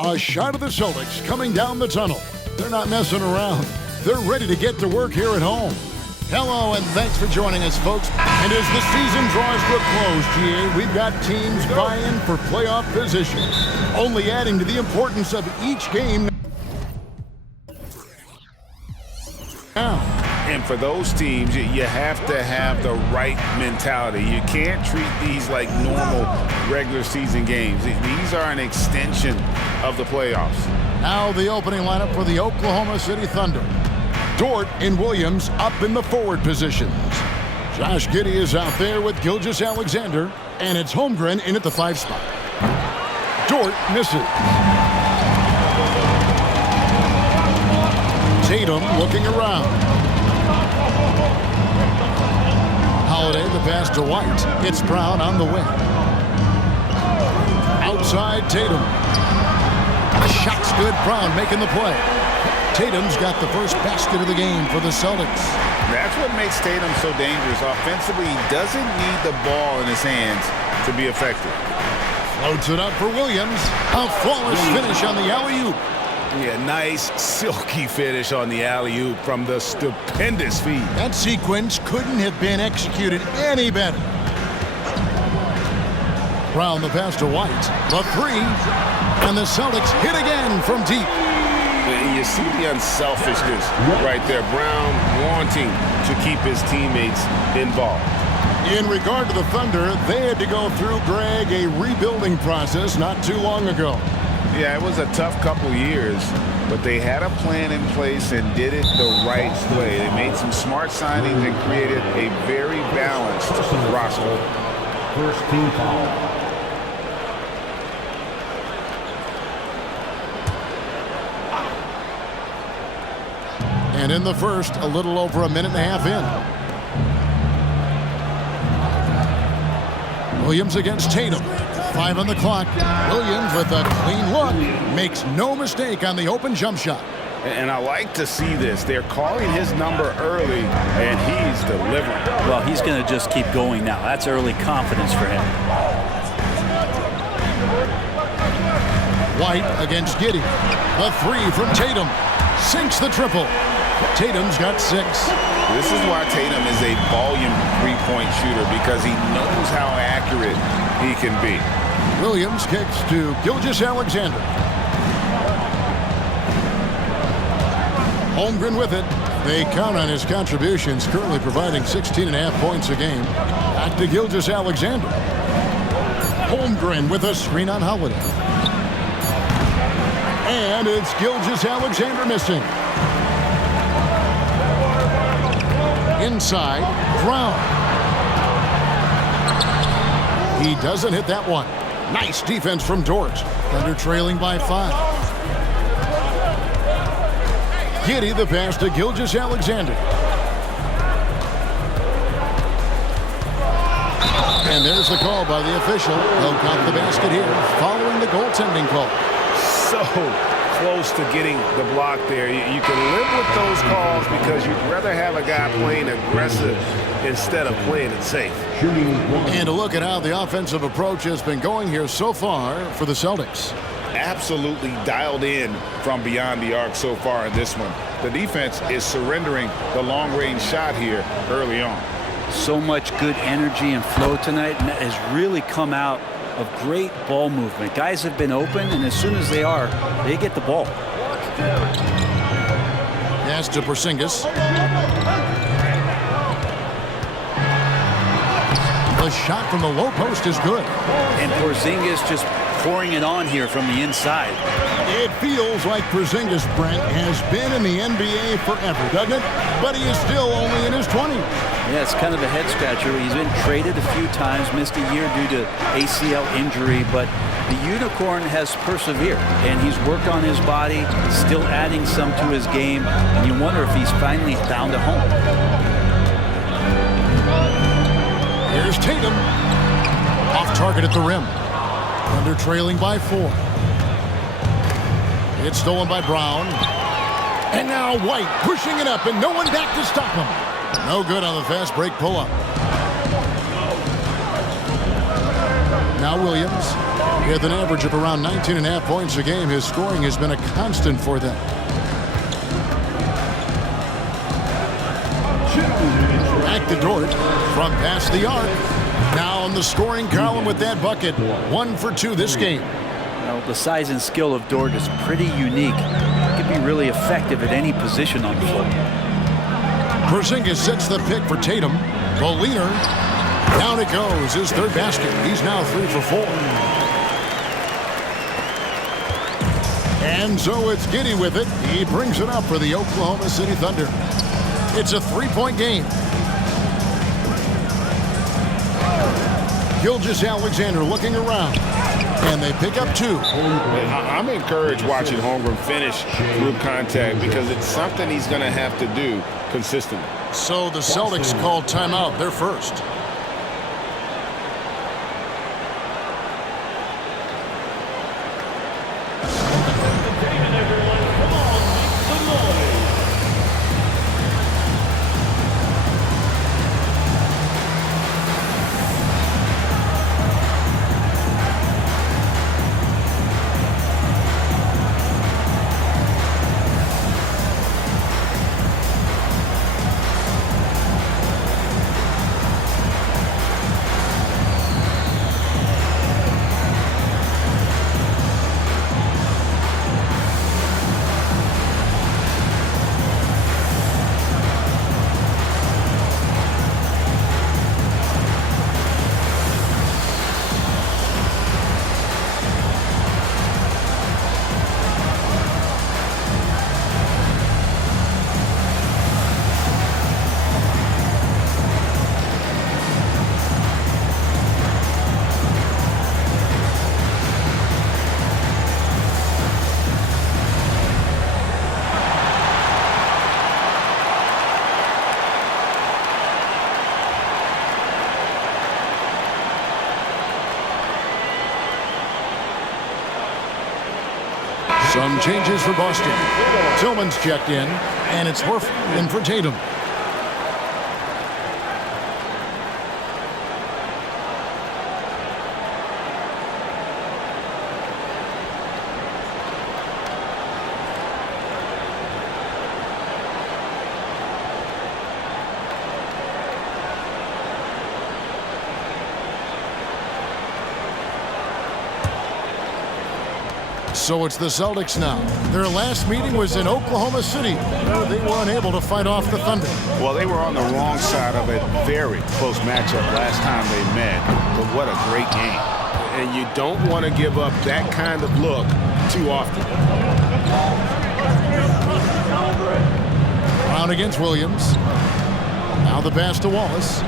A shot of the Celtics coming down the tunnel. They're not messing around. They're ready to get to work here at home. Hello, and thanks for joining us, folks. And as the season draws to a close, GA, we've got teams vying for playoff positions, only adding to the importance of each game now. And for those teams, you have to have the right mentality. You can't treat these like normal regular season games. These are an extension of the playoffs. Now the opening lineup for the Oklahoma City Thunder. Dort and Williams up in the forward positions. Josh Giddey is out there with Gilgeous-Alexander, and it's Holmgren in at the 5 spot. Dort misses. Tatum looking around. Holiday the pass to White. It's Brown on the wing. Outside Tatum. Shot's good. Brown making the play. Tatum's got the first basket of the game for the Celtics. That's what makes Tatum so dangerous. Offensively, he doesn't need the ball in his hands to be effective. Floats it up for Williams. A flawless finish on the alley-oop. Yeah, nice silky finish on the alley-oop from the stupendous feed. That sequence couldn't have been executed any better. Brown the pass to White. The 3. And the Celtics hit again from deep. You see the unselfishness right there. Brown wanting to keep his teammates involved. In regard to the Thunder, they had to go through, Greg, a rebuilding process not too long ago. Yeah, it was a tough couple years, but they had a plan in place and did it the right way. They made some smart signings and created a very balanced roster. First team foul. And in the first, a little over a minute and a half in. Williams against Tatum. 5 on the clock. Williams with a clean look. Makes no mistake on the open jump shot. And I like to see this. They're calling his number early, and he's delivering. Well, he's going to just keep going now. That's early confidence for him. White against Giddey. The 3 from Tatum. Sinks the triple. Tatum's got 6. This is why Tatum is a volume three-point shooter, because he knows how accurate he can be. Williams kicks to Gilgeous-Alexander. Holmgren with it. They count on his contributions, currently providing 16.5 points a game. Back to Gilgeous-Alexander. Holmgren with a screen on Holiday. And it's Gilgeous-Alexander missing. Inside, Brown. He doesn't hit that one. Nice defense from Dort. Thunder trailing by 5. Giddey the pass to Gilgeous-Alexander. And there's the call by the official. They'll count the basket here following the goaltending call. So close to getting the block there. You can live with those calls because you'd rather have a guy playing aggressive instead of playing it safe. And a look at how the offensive approach has been going here so far for the Celtics. Absolutely dialed in from beyond the arc so far in this one. The defense is surrendering the long-range shot here early on. So much good energy and flow tonight, and that has really come out of great ball movement. Guys have been open, and as soon as they are, they get the ball. Pass to Porzingis. The shot from the low post is good. And Porzingis just pouring it on here from the inside. It feels like Porzingis, Brent, has been in the NBA forever, doesn't it? But he is still only in his 20s. Yeah, it's kind of a head-scratcher. He's been traded a few times, missed a year due to ACL injury, but the Unicorn has persevered, and he's worked on his body, still adding some to his game, and you wonder if he's finally found a home. Here's Tatum. Off target at the rim. Thunder trailing by 4. It's stolen by Brown. And now White pushing it up, and no one back to stop him. No good on the fast break pull-up. Now Williams. With an average of around 19.5 points a game, his scoring has been a constant for them. Back to Dort from past the arc. Now on the scoring column with that bucket. 1 for 2 this game. Well, the size and skill of Dort is pretty unique. He can be really effective at any position on the floor. Porzingis sets the pick for Tatum. The leaner. Down it goes. His third basket. He's now 3 for 4. And so it's Giddey with it. He brings it up for the Oklahoma City Thunder. It's a 3-point game. Gilgeous-Alexander looking around. And they pick up 2. I'm encouraged watching Holmgren finish through contact because it's something he's going to have to do consistently. So the Celtics called timeout. They're first. Some changes for Boston. Tillman's checked in, and it's Horford in for Tatum. So it's the Celtics now. Their last meeting was in Oklahoma City. They were unable to fight off the Thunder. Well, they were on the wrong side of a very close matchup last time they met, but what a great game. And you don't want to give up that kind of look too often. Brown against Williams. Now the pass to Wallace.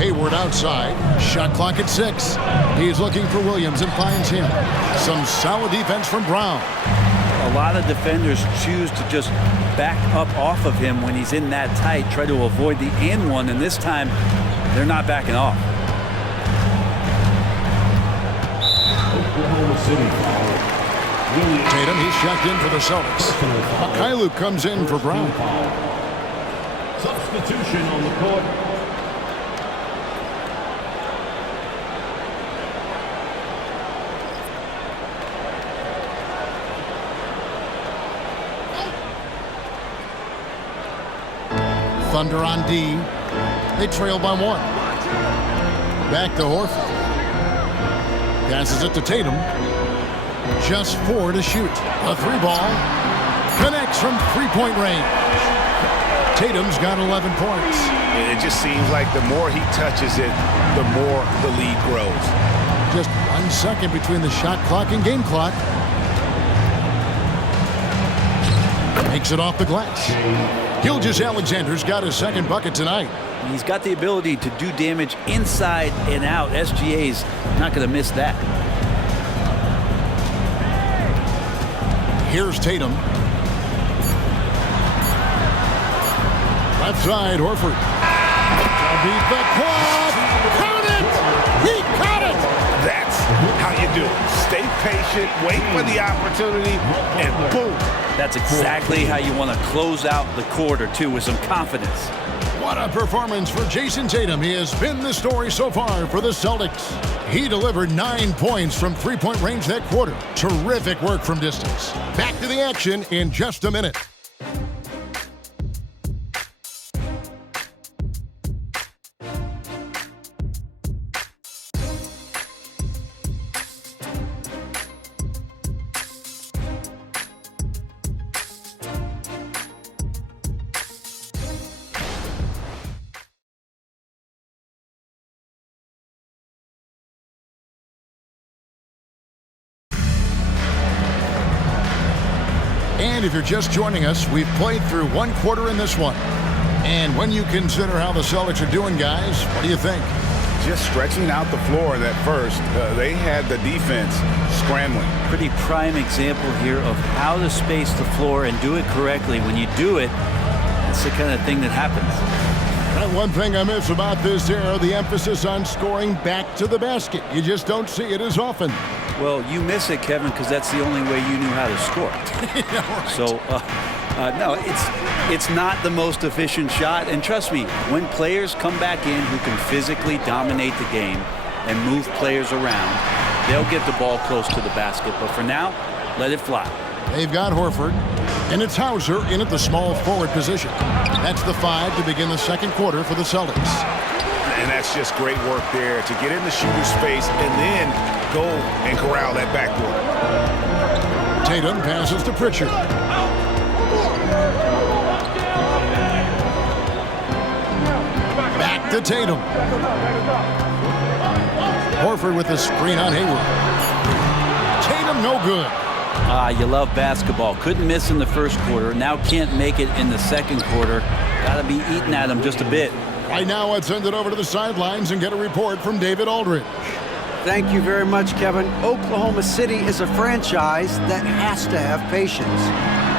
Hayward outside. Shot clock at 6. He's looking for Williams and finds him. Some solid defense from Brown. A lot of defenders choose to just back up off of him when he's in that tight, try to avoid the and one, and this time they're not backing off. Oklahoma City foul. Tatum, he's checked in for the Celtics. Mikhailuk comes in for Brown. Substitution on the court. Thunder on D. They trail by 1. Back to Horford. Passes it to Tatum. Just 4 to shoot. A 3-ball. Connects from 3-point range. Tatum's got 11 points. It just seems like the more he touches it, the more the lead grows. Just 1 second between the shot clock and game clock. Makes it off the glass. Gilgeous-Alexander's got his second bucket tonight. He's got the ability to do damage inside and out. SGA's not going to miss that. Here's Tatum. Left side, Horford. Beat the quad. Count it! He caught it! That's how you do it. Stay patient, wait for the opportunity, and boom. That's exactly how you want to close out the quarter, too, with some confidence. What a performance for Jason Tatum. He has been the story so far for the Celtics. He delivered 9 points from three-point range that quarter. Terrific work from distance. Back to the action in just a minute. And if you're just joining us, we've played through one quarter in this one. And when you consider how the Celtics are doing, guys, what do you think? Just stretching out the floor in that first. They had the defense scrambling. Pretty prime example here of how to space the floor and do it correctly. When you do it, that's the kind of thing that happens. And one thing I miss about this era, the emphasis on scoring back to the basket. You just don't see it as often. Well, you miss it, Kevin, because that's the only way you knew how to score. Yeah, right. So, no, it's not the most efficient shot. And trust me, when players come back in who can physically dominate the game and move players around, they'll get the ball close to the basket. But for now, let it fly. They've got Horford, and it's Hauser in at the small forward position. That's the 5 to begin the second quarter for the Celtics. And that's just great work there to get in the shooter's space and then go and corral that backboard. Tatum passes to Pritchard. Back to Tatum. Horford with the screen on Hayward. Tatum no good. You love basketball. Couldn't miss in the first quarter. Now can't make it in the second quarter. Got to be eating at him just a bit. Right now, let's send it over to the sidelines and get a report from David Aldridge. Thank you very much, Kevin. Oklahoma City is a franchise that has to have patience.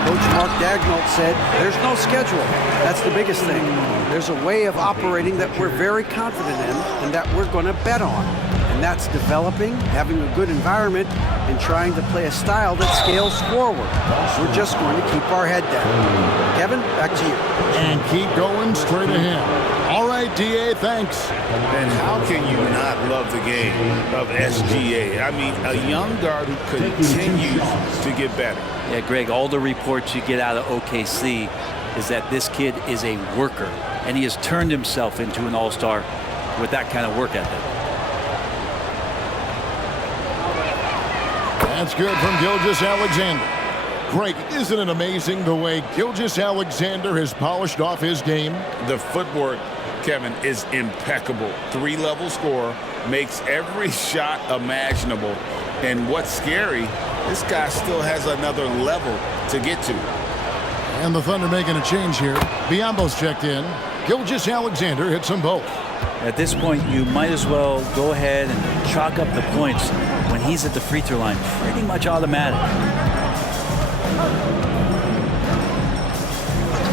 Coach Mark Daigneault said, there's no schedule. That's the biggest thing. There's a way of operating that we're very confident in and that we're going to bet on. And that's developing, having a good environment, and trying to play a style that scales forward. We're just going to keep our head down. Kevin, back to you. And keep going straight ahead. All right, D.A., thanks. And how can you not love the game of SGA? I mean, a young guard who continues to get better. Yeah, Greg, all the reports you get out of OKC is that this kid is a worker, and he has turned himself into an all-star with that kind of work ethic. That's good from Gilgeous-Alexander. Greg, isn't it amazing the way Gilgeous-Alexander has polished off his game? The footwork, Kevin, is impeccable. 3-level scorer, makes every shot imaginable. And what's scary, this guy still has another level to get to. And the Thunder making a change here. Biombo's checked in. Gilgeous-Alexander hits them both. At this point, you might as well go ahead and chalk up the points when he's at the free throw line. Pretty much automatic.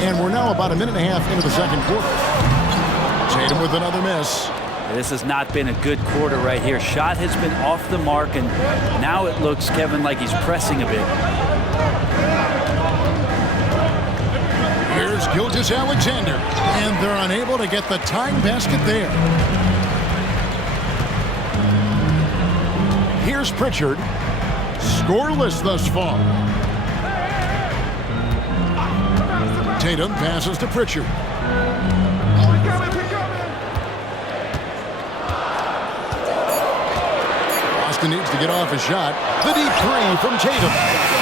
And we're now about a minute and a half into the second quarter. Tatum with another miss. This has not been a good quarter right here. Shot has been off the mark, and now it looks, Kevin, like he's pressing a bit. Here's Gilgeous-Alexander, and they're unable to get the tying basket there. Here's Pritchard, scoreless thus far. Tatum passes to Pritchard. Boston needs to get off a shot. The deep three from Tatum.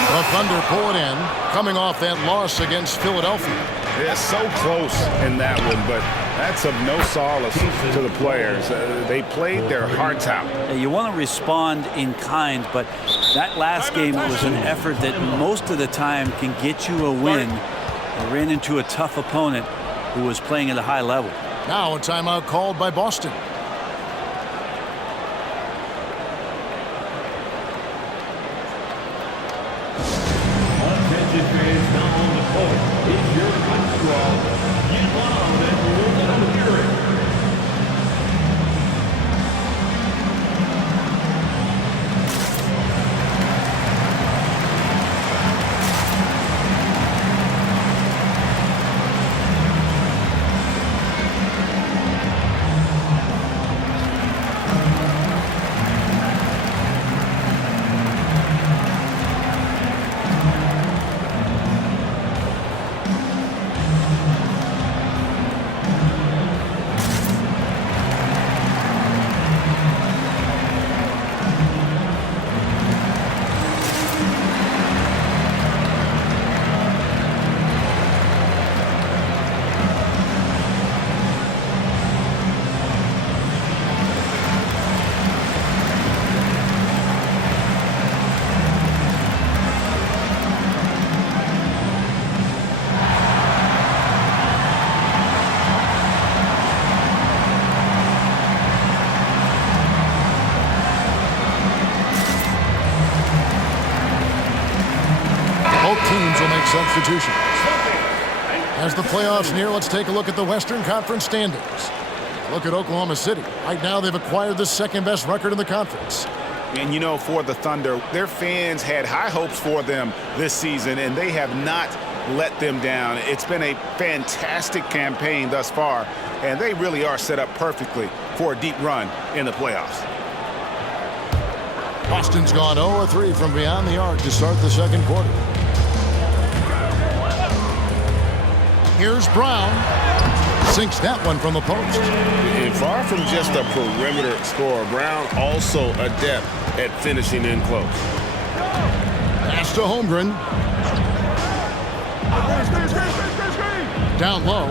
The Thunder pull it in, coming off that loss against Philadelphia. Yeah, so close in that one, but that's of no solace to the players. They played their hearts out. You want to respond in kind, but that last game was an effort that most of the time can get you a win. They ran into a tough opponent who was playing at a high level. Now a timeout called by Boston. Attention fans now on the court. It's your hot squad. Get loud and we'll hear it. make substitutions. As the playoffs near, let's take a look at the Western Conference standings. Look at Oklahoma City. Right now, they've acquired the second-best record in the conference. And, you know, for the Thunder, their fans had high hopes for them this season, and they have not let them down. It's been a fantastic campaign thus far, and they really are set up perfectly for a deep run in the playoffs. Boston's gone 0-3 from beyond the arc to start the second quarter. Here's Brown. Sinks that one from the post. And far from just a perimeter scorer, Brown also adept at finishing in close. Pass to Holmgren. Down low.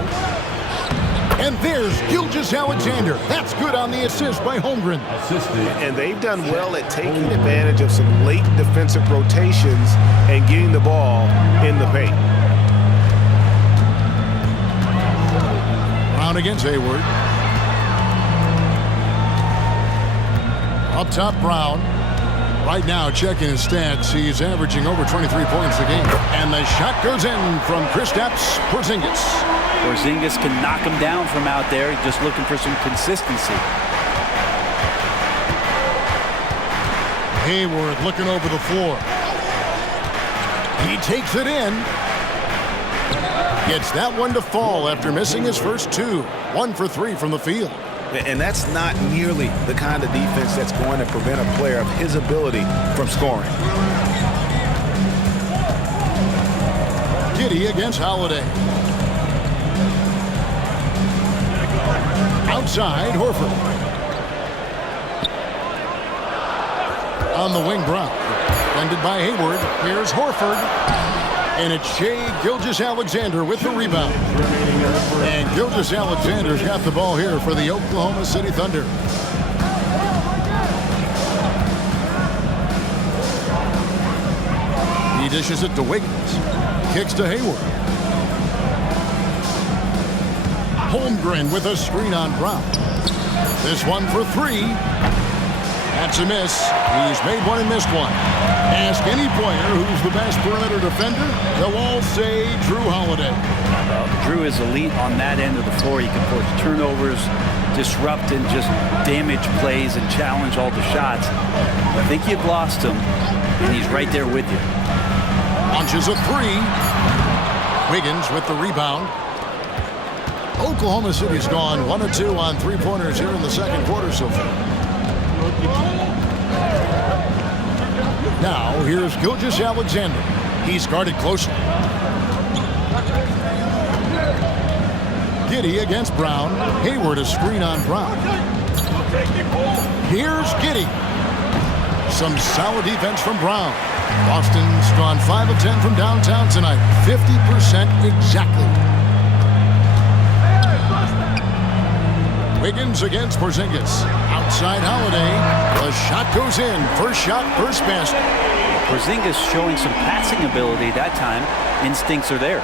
And there's Gilgeous-Alexander. That's good on the assist by Holmgren. And they've done well at taking advantage of some late defensive rotations and getting the ball in the paint. Brown against Hayward. Up top, Brown. Right now, checking his stats, he's averaging over 23 points a game. And the shot goes in from Kristaps Porzingis. Porzingis can knock him down from out there. He's just looking for some consistency. Hayward looking over the floor. He takes it in. Gets that one to fall after missing his first two. 1 for 3 from the field. And that's not nearly the kind of defense that's going to prevent a player of his ability from scoring. Giddey against Holiday. Outside, Horford. On the wing, Brown. Defended by Hayward. Here's Horford. And it's Shai Gilgeous-Alexander with the rebound. And Gilgeous-Alexander's got the ball here for the Oklahoma City Thunder. He dishes it to Wiggins. Kicks to Hayward. Holmgren with a screen on Brown. This one for 3. That's a miss. He's made one and missed one. Ask any player who's the best perimeter defender, they'll all say Drew Holiday. Drew is elite on that end of the floor. He can force turnovers, disrupt and just damage plays and challenge all the shots. I think you've lost him, and he's right there with you. Launches a 3. Wiggins with the rebound. Oklahoma City's gone 1 of 2 on three-pointers here in the second quarter so far. Now, here's Gilgeous-Alexander. He's guarded closely. Giddey against Brown. Hayward a screen on Brown. Here's Giddey. Some solid defense from Brown. Boston's gone 5 of 10 from downtown tonight. 50% exactly. Wiggins against Porzingis. Outside Holiday. The shot goes in. First shot, first basket. Porzingis showing some passing ability that time. Instincts are there.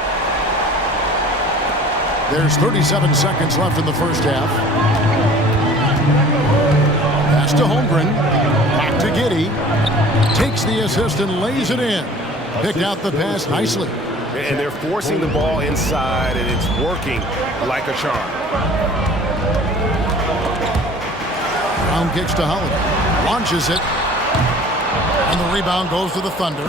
There's 37 seconds left in the first half. Pass to Holmgren. Back to Giddey. Takes the assist and lays it in. Picked out the pass nicely. And they're forcing the ball inside, and it's working like a charm. Brown kicks to Holiday. Launches it. And the rebound goes to the Thunder.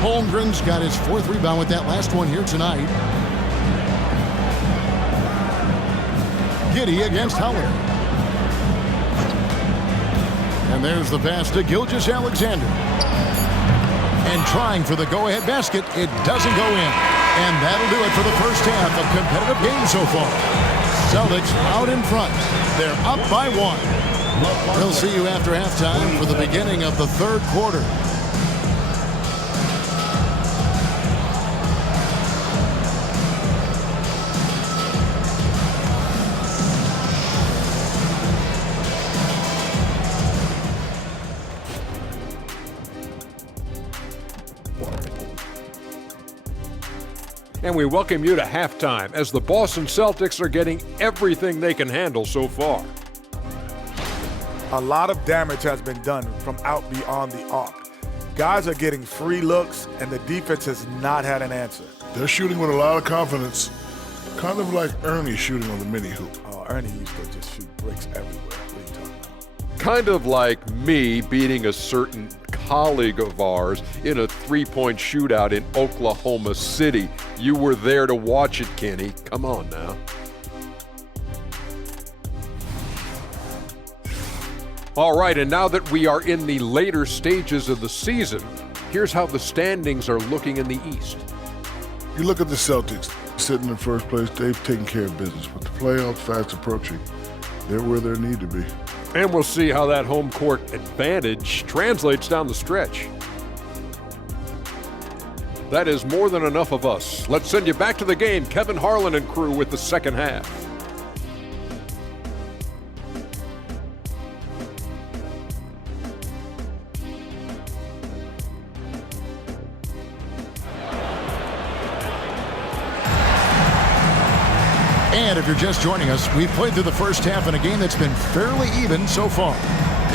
Holmgren's got his 4th rebound with that last one here tonight. Giddey against Holiday. And there's the pass to Gilgeous-Alexander. And trying for the go-ahead basket, it doesn't go in. And that'll do it for the first half. A competitive game so far. Celtics out in front. They're up by 1. We'll see you after halftime for the beginning of the third quarter. And we welcome you to halftime as the Boston Celtics are getting everything they can handle so far. A lot of damage has been done from out beyond the arc. Guys are getting free looks, and the defense has not had an answer. They're shooting with a lot of confidence, kind of like Ernie shooting on the mini hoop. Oh, Ernie used to just shoot bricks everywhere. What are you talking about? Kind of like me beating a certain colleague of ours in a three-point shootout in Oklahoma City. You were there to watch it, Kenny. Come on now. All right, and now that we are in the later stages of the season, here's how the standings are looking in the East. You look at the Celtics sitting in first place. They've taken care of business. With the playoffs fast approaching, they're where they need to be. And we'll see how that home court advantage translates down the stretch. That is more than enough of us. Let's send you back to the game. Kevin Harlan and crew with the second half. And if you're just joining us, we've played through the first half in a game that's been fairly even so far.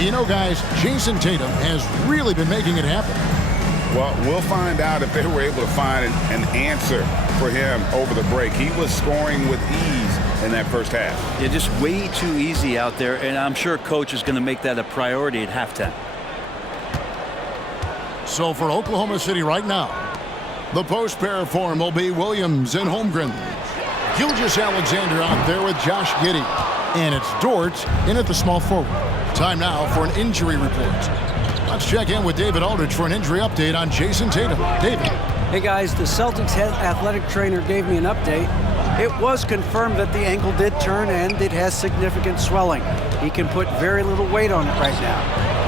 You know, guys, Jason Tatum has really been making it happen. Well, we'll find out if they were able to find an answer for him over the break. He was scoring with ease in that first half. Yeah, just way too easy out there, and I'm sure Coach is going to make that a priority at halftime. So for Oklahoma City right now, the post pair form will be Williams and Holmgren. Gilgeous-Alexander out there with Josh Giddey. And it's Dort in at the small forward. Time now for an injury report. Let's check in with David Aldridge for an injury update on Jason Tatum. David. Hey guys, the Celtics head athletic trainer gave me an update. It was confirmed that the ankle did turn and it has significant swelling. He can put very little weight on it right now.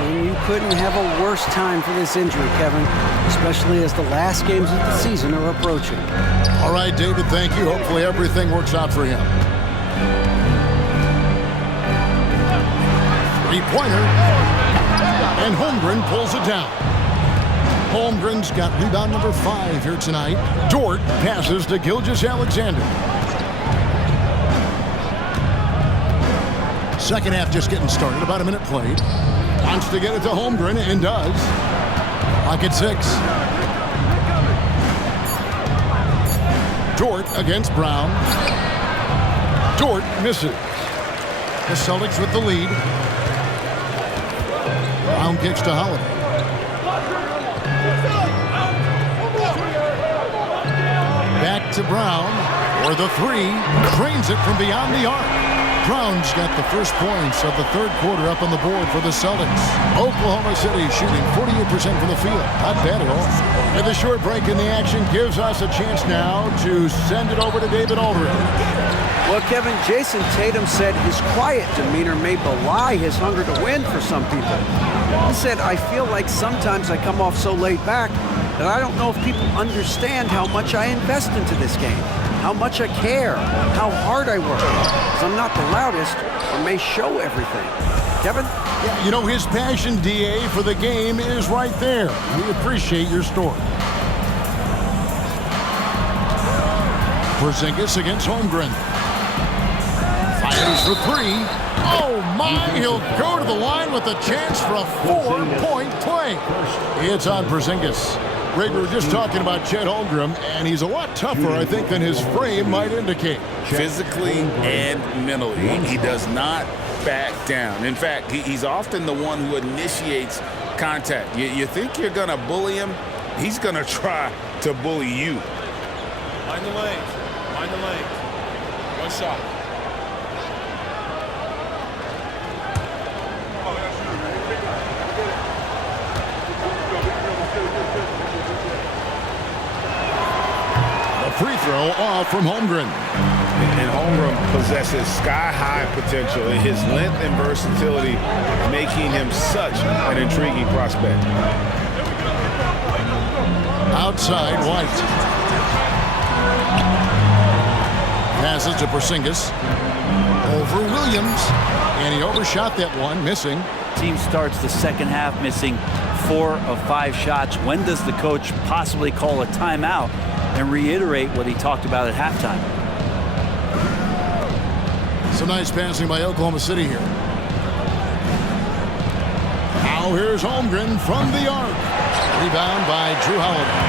And you couldn't have a worse time for this injury, Kevin, especially as the last games of the season are approaching. All right, David, thank you. Hopefully everything works out for him. Three-pointer. And Holmgren pulls it down. Holmgren's got rebound number 5 here tonight. Dort passes to Gilgeous-Alexander. Second half just getting started. About a minute played. Wants to get it to Holmgren and does. Clock at 6. Dort against Brown. Dort misses. The Celtics with the lead. Brown kicks to Holiday. Back to Brown, or the 3, drains it from beyond the arc. Brown's got the first points of the third quarter up on the board for the Celtics. Oklahoma City shooting 48% from the field. Not bad at all. And the short break in the action gives us a chance now to send it over to David Aldridge. Well, Kevin, Jason Tatum said his quiet demeanor may belie his hunger to win for some people. He said, I feel like sometimes I come off so laid back that I don't know if people understand how much I invest into this game, how much I care, how hard I work. Because I'm not the loudest or may show everything. Kevin? Yeah, you know, his passion, DA, for the game is right there. We appreciate your story. Porzingis against Holmgren. Fires for 3. Oh, my! He'll go to the line with a chance for a 4-point play. It's on Porzingis. Greg, we were just talking about Chet Holmgren, and he's a lot tougher, I think, than his frame might indicate. Physically and mentally, he does not back down. In fact, he's often the one who initiates contact. You think you're going to bully him, he's going to try to bully you. Mind the lanes. Mind the lanes. One shot. Free throw off from Holmgren. And Holmgren possesses sky-high potential in his length and versatility, making him such an intriguing prospect. Outside, White. Passes to Porzingis. Over Williams. And he overshot that one, missing. Team starts the second half missing 4 of 5 shots. When does the coach possibly call a timeout and reiterate what he talked about at halftime? Some nice passing by Oklahoma City here. Now here's Holmgren from the arc. Rebound by Drew Holiday.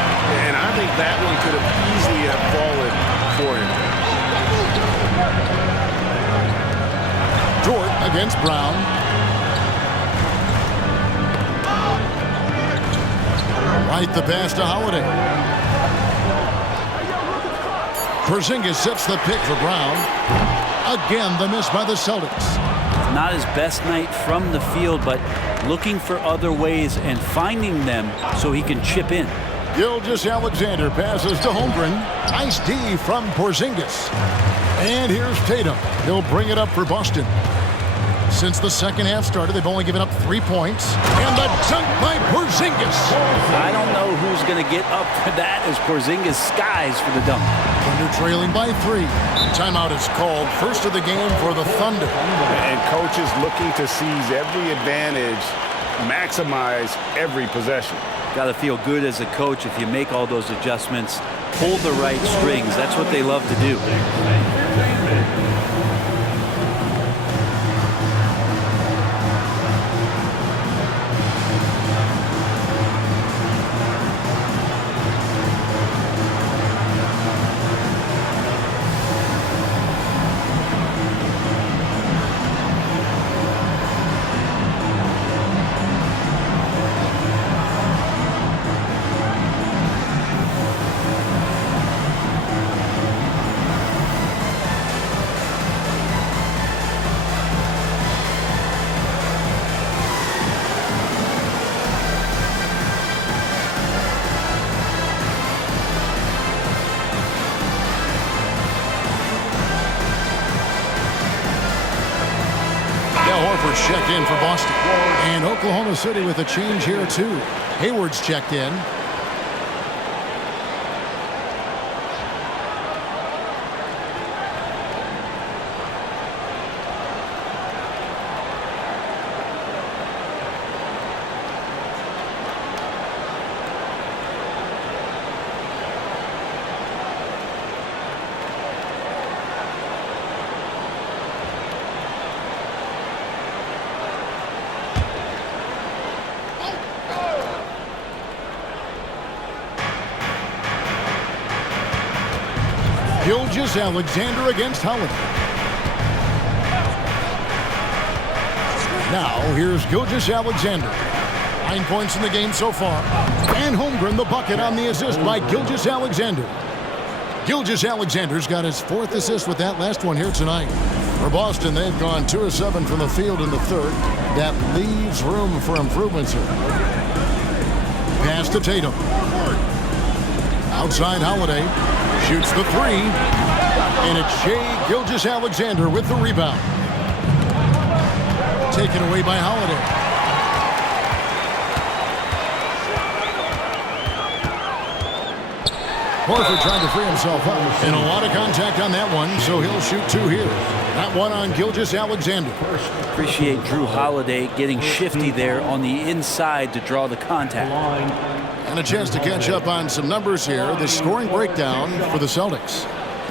And I think that one could have easily have fallen for him. Dort against Brown. Right the pass to Holiday. Porzingis sets the pick for Brown. Again, the miss by the Celtics. Not his best night from the field, but looking for other ways and finding them so he can chip in. Gilgeous-Alexander passes to Holmgren. Nice D from Porzingis. And here's Tatum. He'll bring it up for Boston. Since the second half started, they've only given up 3 points. And the dunk by Porzingis. I don't know who's going to get up for that as Porzingis skies for the dunk. Thunder trailing by 3. Timeout is called. First of the game for the Thunder. And coaches looking to seize every advantage, maximize every possession. Got to feel good as a coach if you make all those adjustments, pull the right strings. That's what they love to do. Checked in for Boston. And Oklahoma City with a change here, too. Hayward's checked in. Gilgeous-Alexander against Holiday. Now, here's Gilgeous-Alexander. 9 points in the game so far. And Holmgren the bucket on the assist by Gilgeous-Alexander. Gilgeous-Alexander's got his 4th assist with that last one here tonight. For Boston, they've gone 2 of 7 from the field in the third. That leaves room for improvements here. Pass to Tatum. Outside Holiday. Shoots the 3. And it's Shai Gilgeous-Alexander with the rebound. Taken away by Holiday. Horford trying to free himself up. And a lot of contact on that one, so he'll shoot 2 here. That one on Gilgeous-Alexander. Appreciate Drew Holiday getting shifty there on the inside to draw the contact. And a chance to catch up on some numbers here. The scoring breakdown for the Celtics.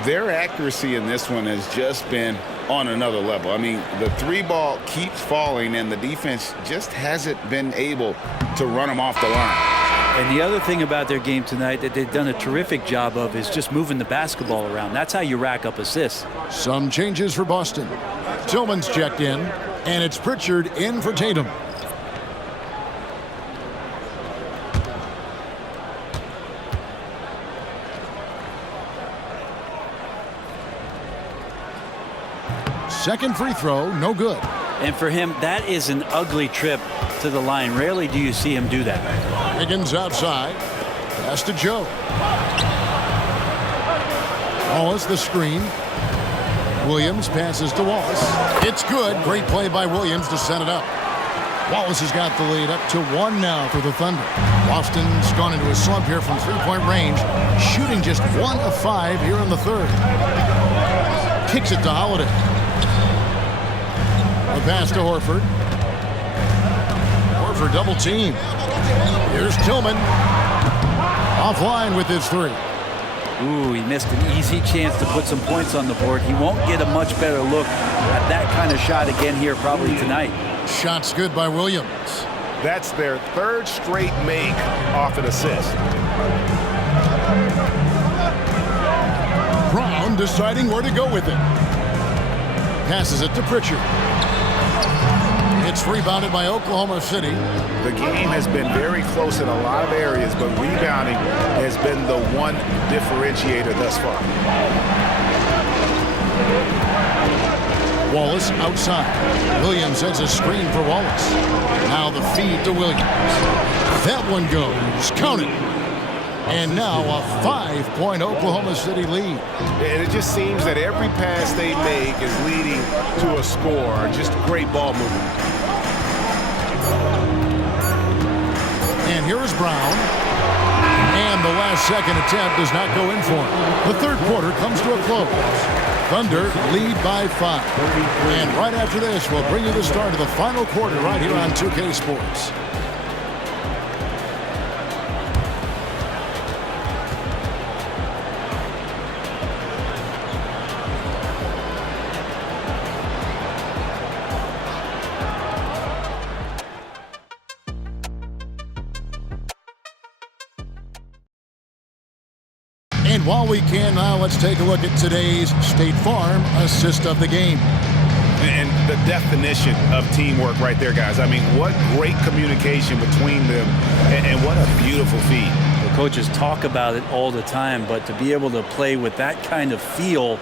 Their accuracy in this one has just been on another level. I mean, the 3 ball keeps falling, and the defense just hasn't been able to run them off the line. And the other thing about their game tonight that they've done a terrific job of is just moving the basketball around. That's how you rack up assists. Some changes for Boston. Tillman's checked in, and it's Pritchard in for Tatum. Second free throw, no good. And for him, that is an ugly trip to the line. Rarely do you see him do that. Higgins outside. Pass to Joe. Wallace the screen. Williams passes to Wallace. It's good. Great play by Williams to set it up. Wallace has got the lead up to 1 now for the Thunder. Boston's gone into a slump here from 3-point range, shooting just 1 of 5 here in the third. Kicks it to Holiday. A pass to Horford. Horford double team. Here's Tillman. Offline with his 3. Ooh, he missed an easy chance to put some points on the board. He won't get a much better look at that kind of shot again here probably tonight. Shot's good by Williams. That's their third straight make off an assist. Brown deciding where to go with it. Passes it to Pritchard. It's rebounded by Oklahoma City. The game has been very close in a lot of areas, but rebounding has been the one differentiator thus far. Wallace outside. Williams sends a screen for Wallace. Now the feed to Williams. That one goes. Count it. And now a 5-point Oklahoma City lead. And it just seems that every pass they make is leading to a score. Just great ball movement. And here is Brown. And the last second attempt does not go in for him. The third quarter comes to a close. Thunder lead by 5. And right after this, we'll bring you the start of the final quarter right here on 2K Sports. And while we can now, let's take a look at today's State Farm assist of the game. And the definition of teamwork right there, guys. I mean, what great communication between them, and what a beautiful feed. The coaches talk about it all the time, but to be able to play with that kind of feel,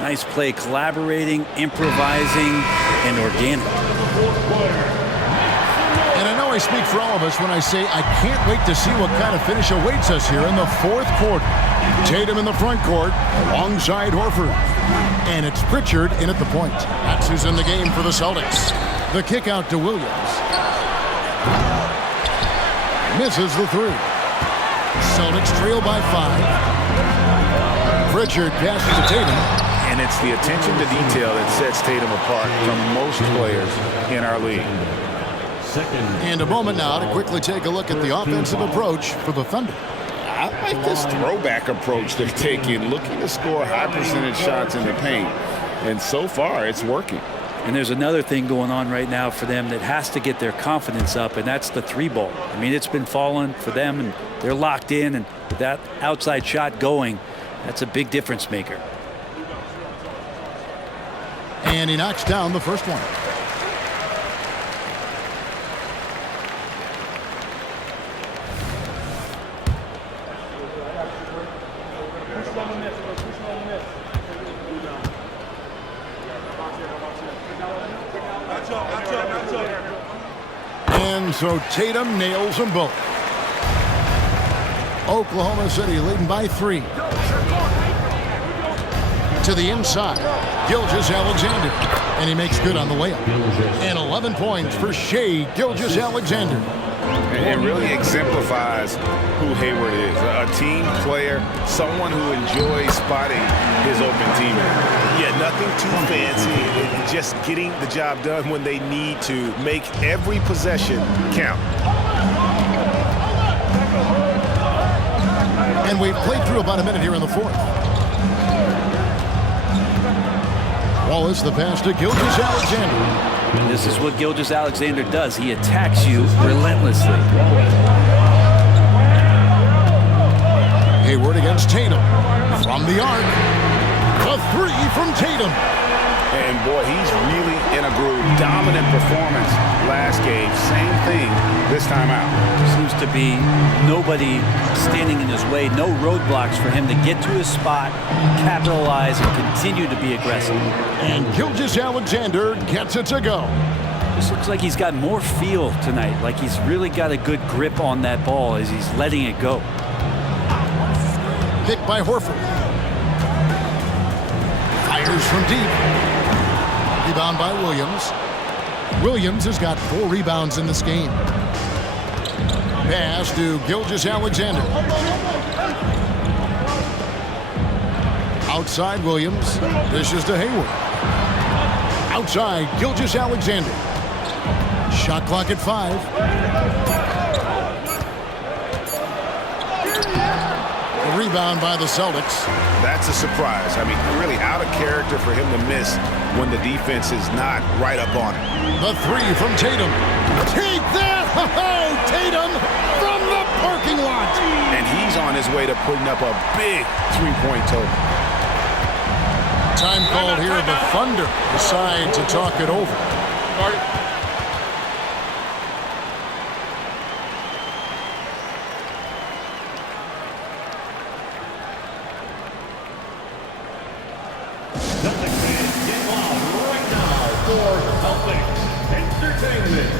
nice play, collaborating, improvising, and organic. And I know I speak for all of us when I say I can't wait to see what kind of finish awaits us here in the fourth quarter. Tatum in the front court alongside Horford. And it's Pritchard in at the point. That's who's in the game for the Celtics. The kick out to Williams. Misses the three. Celtics trail by 5. Pritchard passes to Tatum. And it's the attention to detail that sets Tatum apart from most players in our league. And a moment now to quickly take a look at the offensive approach for the Thunder. I like this throwback approach they're taking, looking to score high percentage shots in the paint. And so far, it's working. And there's another thing going on right now for them that has to get their confidence up, and that's the three ball. I mean, it's been falling for them, and they're locked in, and with that outside shot going, that's a big difference maker. And he knocks down the first one. And so Tatum nails them both. Oklahoma City leading by 3. To the inside, Gilgeous-Alexander. And he makes good on the layup. And 11 points for Shai Gilgeous-Alexander. It really exemplifies who Hayward is. A team player, someone who enjoys spotting his open teammate. Yeah, nothing too fancy. Just getting the job done when they need to. Make every possession count. And we've played through about a minute here in the fourth. Wallace, the pass to Gilgeous-Alexander. This is what Gilgeous-Alexander does. He attacks you relentlessly. Hayward against Tatum. From the arc. A 3 from Tatum. And boy, he's really in a groove. Dominant performance last game. Same thing this time out. Seems to be nobody standing in his way. No roadblocks for him to get to his spot, capitalize, and continue to be aggressive. And Gilgeous-Alexander gets it to go. This looks like he's got more feel tonight. Like he's really got a good grip on that ball as he's letting it go. Picked by Horford. Fires from deep. Rebound by Williams. Williams has got 4 rebounds in this game. Pass to Gilgeous-Alexander. Outside Williams. Dishes to Hayward. Outside Gilgeous-Alexander. Shot clock at 5. A rebound by the Celtics. That's a surprise. I mean, really out of character for him to miss when the defense is not right up on it. The 3 from Tatum. Take that Tatum from the parking lot. And he's on his way to putting up a big three-point total. Time called here. The Thunder decide to talk it over. Celtics fans, get loud right now for Celtics Entertainment.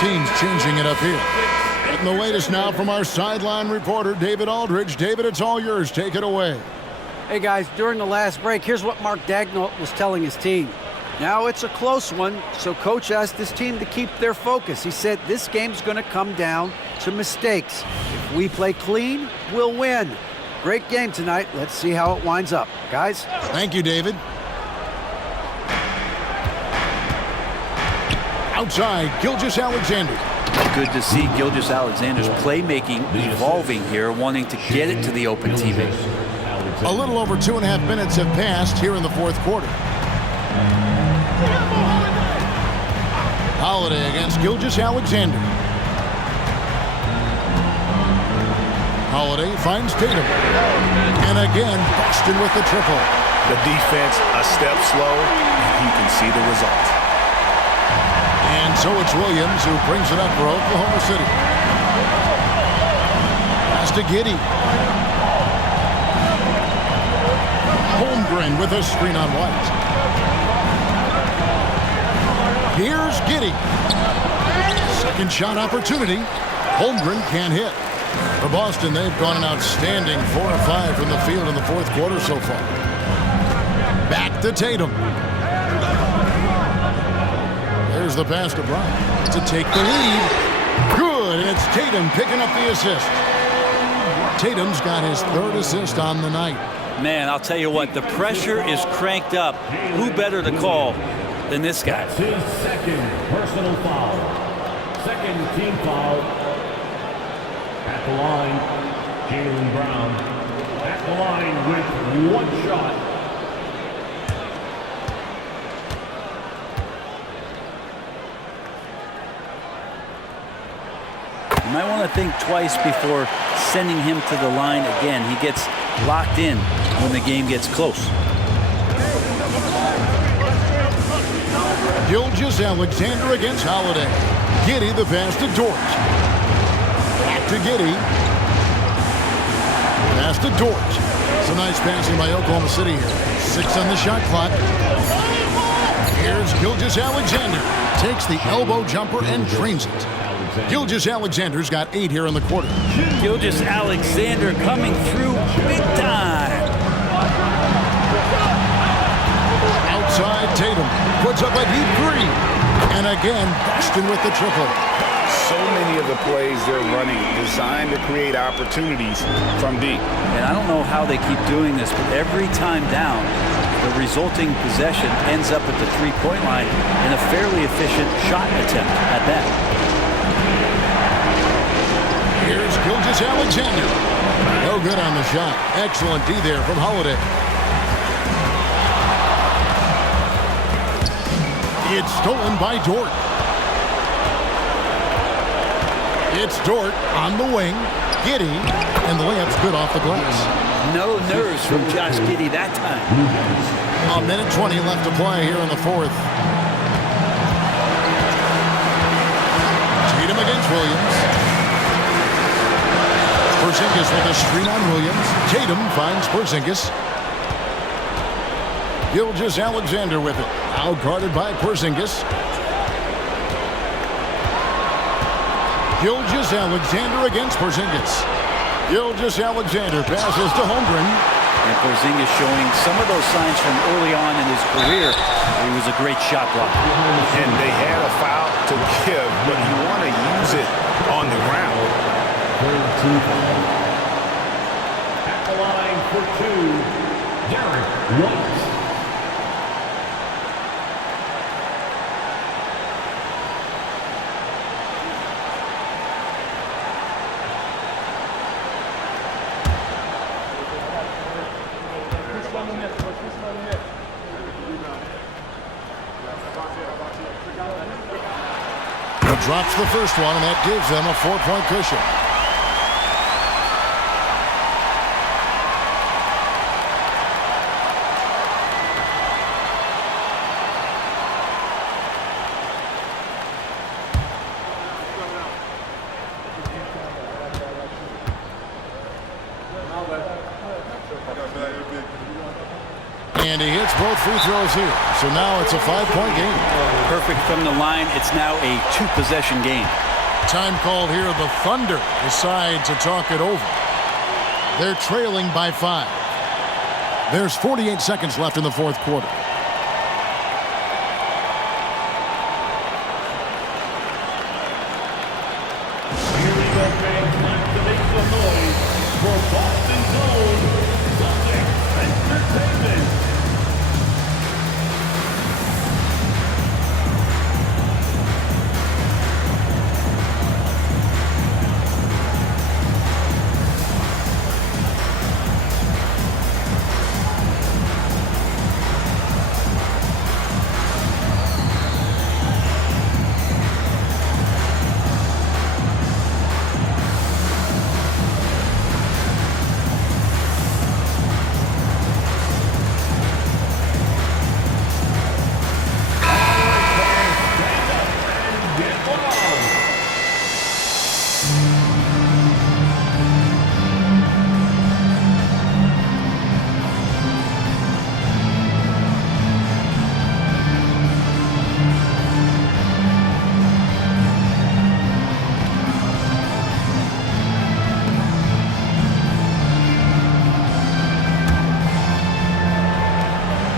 Teams changing it up here. Getting the latest now from our sideline reporter, David Aldridge. David, it's all yours. Take it away. Hey, guys, during the last break, here's what Mark Daigneault was telling his team. Now it's a close one, so Coach asked his team to keep their focus. He said this game's going to come down to mistakes. If we play clean, we'll win. Great game tonight. Let's see how it winds up. Guys? Thank you, David. Outside, Gilgeous-Alexander. Good to see Gilgeous-Alexander's playmaking evolving here, wanting to get it to the open teammate. A little over 2.5 minutes have passed here in the fourth quarter. Holiday against Gilgeous-Alexander. Holiday finds Tatum. And again, Boston with the triple. The defense a step slow, and you can see the result. And so it's Williams who brings it up for Oklahoma City. Pass to Giddey. Holmgren with a screen on White. Here's Giddey. Second shot opportunity. Holmgren can't hit. For Boston, they've gone an outstanding 4 of 5 from the field in the fourth quarter so far. Back to Tatum. There's the pass to Bryant to take the lead. Good, and it's Tatum picking up the assist. Tatum's got his third assist on the night. Man, I'll tell you what, the pressure is cranked up. Who better to call than this guy? That's his second personal foul. Second team foul. At the line, Jaylen Brown. At the line with one shot. You might want to think twice before sending him to the line again. He gets locked in when the game gets close. Gilgeous-Alexander against Holiday. Giddey the pass to Dort. Back to Giddey. Pass to Dort. It's a nice passing by Oklahoma City here. 6 on the shot clock. Here's Gilgeous-Alexander. Takes the elbow jumper and drains it. Gilgeous-Alexander's got 8 here in the quarter. Gilgeous-Alexander coming through big time. Outside Tatum puts up a deep 3. And again, Boston with the triple. So many of the plays they're running designed to create opportunities from deep. And I don't know how they keep doing this, but every time down, the resulting possession ends up at the three-point line in a fairly efficient shot attempt at that. Here's Gilgeous-Alexander. No good on the shot. Excellent D there from Holiday. It's stolen by Dort. It's Dort on the wing. Giddey, and the layup's good off the glass. No nerves from Josh Giddey that time. A minute 20 left to play here in the fourth. Tatum against Williams. Porzingis with a screen on Williams. Tatum finds Porzingis. Gilgeous-Alexander with it. Now guarded by Porzingis. Gilgeous-Alexander against Porzingis. Gilgeous-Alexander passes to Holmgren. And Porzingis showing some of those signs from early on in his career. He was a great shot blocker. And they had a foul to give, but you want to use it on the ground. At the line for two, Derek White. Drops the first one, and that gives them a 4-point cushion. And he hits both free throws here. So now it's a 5-point game. Perfect from the line. It's now a 2-possession game. Time called here. The Thunder decide to talk it over. They're trailing by 5. There's 48 seconds left in the fourth quarter. Here we go, fans. Time to make some noise for Boston's own Celtics Entertainment.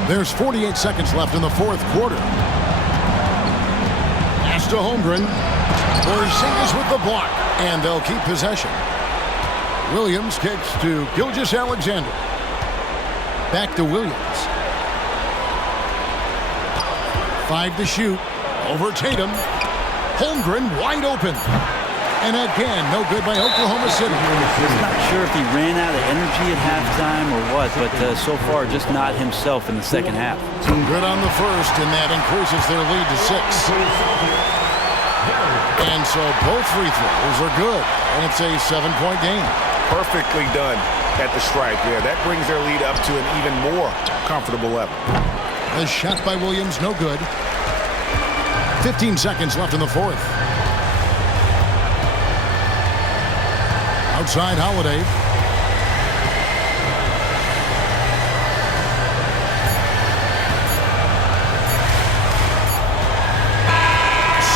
There's 48 seconds left in the fourth quarter. Pass to Holmgren. Porzingis with the block, and they'll keep possession. Williams kicks to Gilgeous-Alexander. Back to Williams. 5 to shoot. Over Tatum. Holmgren wide open. And again, no good by Oklahoma City. I'm not sure if he ran out of energy at halftime or what, but so far just not himself in the second half. Good on the first, and that increases their lead to 6. And so both free throws are good, and it's a 7-point game. Perfectly done at the stripe there. That brings their lead up to an even more comfortable level. A shot by Williams, no good. 15 seconds left in the fourth. Outside Holiday.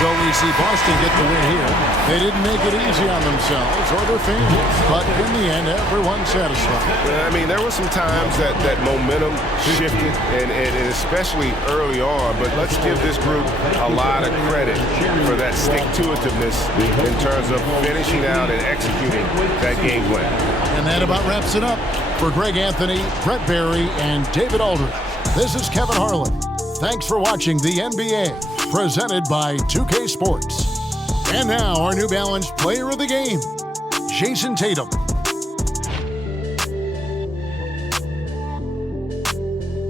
So we see Boston get the win here. They didn't make it easy on themselves or their fans, but in the end, everyone's satisfied. I mean, there were some times that momentum shifted, and especially early on, but let's give this group a lot of credit for that stick-to-itiveness in terms of finishing out and executing that game plan. And that about wraps it up. For Greg Anthony, Brett Barry, and David Aldridge, this is Kevin Harlan. Thanks for watching the NBA. Presented by 2K Sports. And now our New Balance player of the game, Jason Tatum.